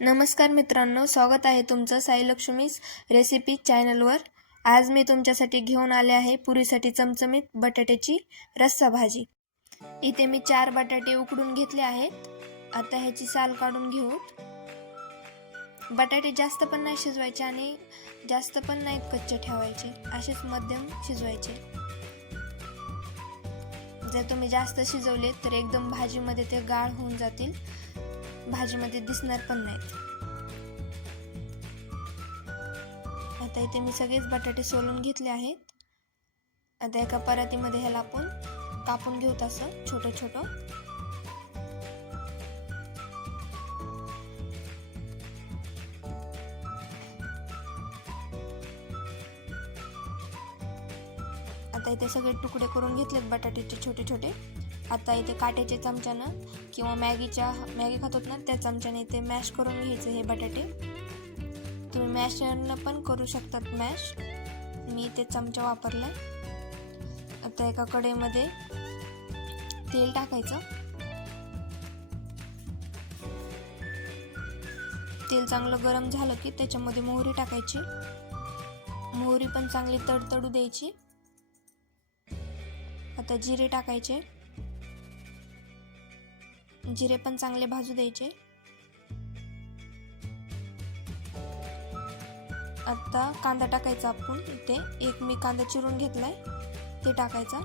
नमस्कार मित्रांनो, स्वागत आहे तुमचं साई लक्ष्मीज रेसिपी चॅनलवर। आज मी तुमच्यासाठी घेऊन आले आहे पुरीसाठी चमचमीत बटाट्याची रस्सा भाजी। इथे मी 4 बटाटे उकडून घेतले आहेत। आता ह्याची साल काढून घेऊ। बटाटे जास्त पण नाही शिजवायचे आणि जास्त पण नाही कच्चे ठेवायचे, असेच मध्यम शिजवायचे। जर तुम्ही जास्त शिजवले तर एकदम भाजीमध्ये ते गाळ होऊन जातील, भाजीमध्ये दिसणार पण नाहीत। आता इथे मी सगळेच बटाटे सोलून घेतले आहेत। आता एका परातीमध्ये ह्याला आपण कापून घेऊत असं छोटं छोटं। आता इथे सगळे तुकडे करून घेतलेत बटाट्याचे छोटे छोटे। आता इथे काट्याच्या चमच्यानं किंवा मॅगी खातात ना त्या चमच्याने इथे मॅश करून घ्यायचे हे बटाटे। तुम्ही मॅशरनं पण करू शकतात मॅश, मी इथे चमचा वापरलाय। आता एका कढईमध्ये तेल टाकायचं। तेल चांगलं गरम झालं की त्याच्यामध्ये मोहरी टाकायची। मोहरी पण चांगली तडतडू द्यायची। आता जिरे टाकायचे, जिरे पण चांगले भाजू द्यायचे। आता कांदा टाकायचा आपण इथे एक मी कांदा चिरून घेतलाय ते टाकायचा।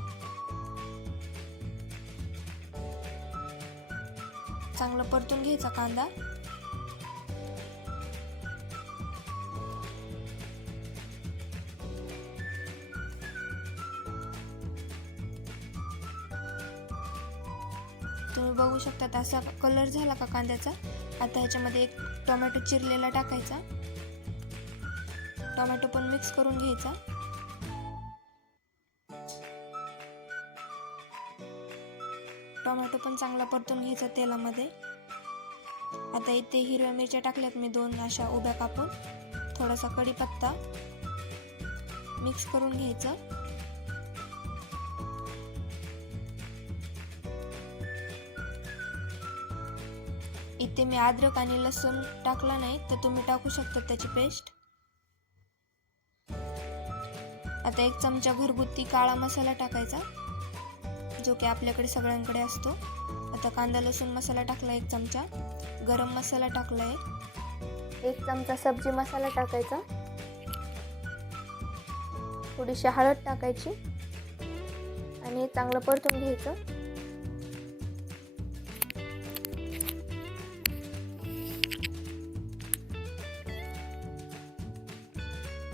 चांगलं परतून घ्यायचा कांदा। तुम्ही बघू शकता असा कलर झाला का कांद्याचा। आता ह्याच्यामध्ये एक टोमॅटो चिरलेला टाकायचा। टोमॅटो पण मिक्स करून घ्यायचा। टोमॅटो पण चांगला परतून घ्यायचा तेलामध्ये। आता इथे हिरव्या मिरच्या टाकल्यात मी 2 अशा उभ्या कापून, थोडासा कढीपत्ता मिक्स करून घ्यायचा। इथे मी अद्रक आणि लसूण टाकला नाही तर तुम्ही टाकू शकता त्याची पेस्ट। आता 1 चमचा घरगुती काळा मसाला टाकायचा, जो की आपल्याकडे सगळ्यांकडे असतो। आता कांदा लसूण मसाला टाकला 1 चमचा, गरम मसाला टाकलाय 1 चमचा, सब्जी मसाला टाकायचा, थोडीशी हळद टाकायची आणि चांगलं परतून घ्यायचं।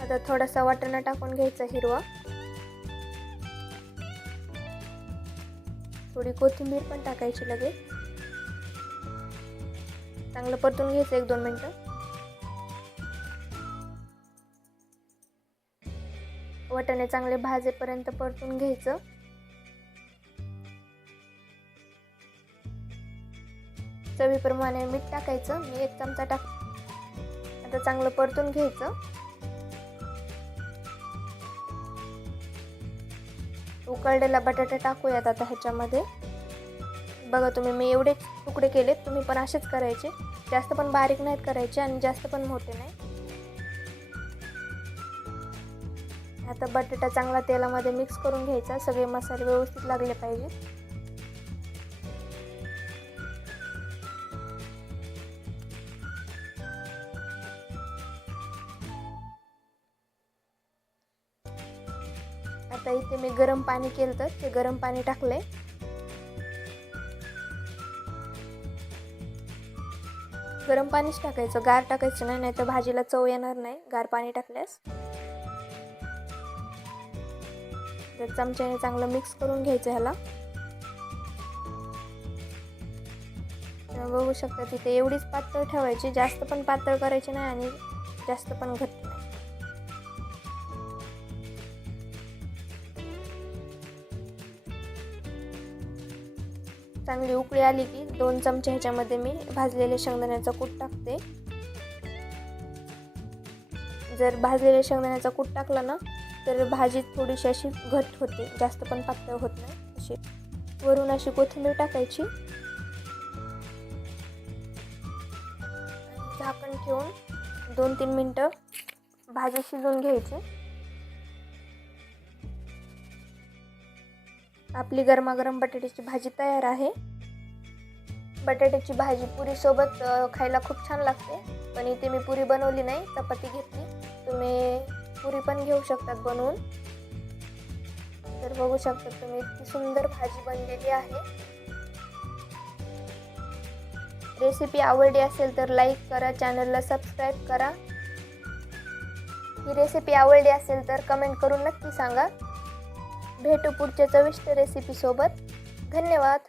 आता थोडासा वाटाणा टाकून घ्यायचा हिरवा, थोडी कोथिंबीर पण टाकायची लगेच। चांगलं परतून घ्यायचं 1-2 मिनिटं। वाटाणे चांगले भाजेपर्यंत परतून घ्यायचं। चवीप्रमाणे मीठ टाकायचं, मी 1 चमचा आता चांगलं परतून घ्यायचं। उकळलेला बटाटा टाकूयात आता ह्याच्यामध्ये। बघा तुम्ही मी एवढेच तुकडे केलेत, तुम्ही पण असेच करायचे, जास्त पण बारीक नाहीत करायचे आणि जास्त पण मोठे नाही। आता बटाटा चांगला तेलामध्ये मिक्स करून घ्यायचा, सगळे मसाले व्यवस्थित लागले पाहिजे। आता इथे मी गरम पाणी केलं तर ते गरम पाणी टाकलंय। गरम पाणीच टाकायचं, गार टाकायचं नाही, नाहीतर भाजीला चव येणार नाही गार पाणी टाकल्यास। तर चमच्याने चांगलं मिक्स करून घ्यायचं ह्याला। बघू शकता तिथे एवढीच पातळ ठेवायची, जास्त पण पातळ करायची नाही आणि जास्त पण घट्ट नाही। चांगली उकळी आली की 2 चमचे ह्याच्यामध्ये मी भाजलेले शेंगदाण्याचा कूट टाकते। जर भाजलेले शेंगदाण्याचा कूट टाकला ना तर भाजी थोडीशी अशी घट्ट होते, जास्त पण पातळ होत नाही। अशी वरून अशी कोथिंबीर टाकायची झाकण ठेवून 2-3 मिनटं भाजी शिजवून घ्यायची. आपली गरमागरम बटाट्याची भाजी तयार आहे. बटाट्याची भाजी पुरीसोबत खायला खूप छान लागते, पण इथे मी पुरी बनवली नाही, चपाती घेतली. तुम्ही पुरी पण घेऊ शकतात बनवून. तर बघू शकता तुम्ही इतकी सुंदर भाजी बनलेली आहे. रेसिपी आवडली असेल तर लाईक करा, चॅनलला सबस्क्राईब करा. ही रेसिपी आवडली असेल तर कमेंट करून नक्की सांगा. भेटू पुढच्या चविष्ट रेसिपी सोबत. धन्यवाद.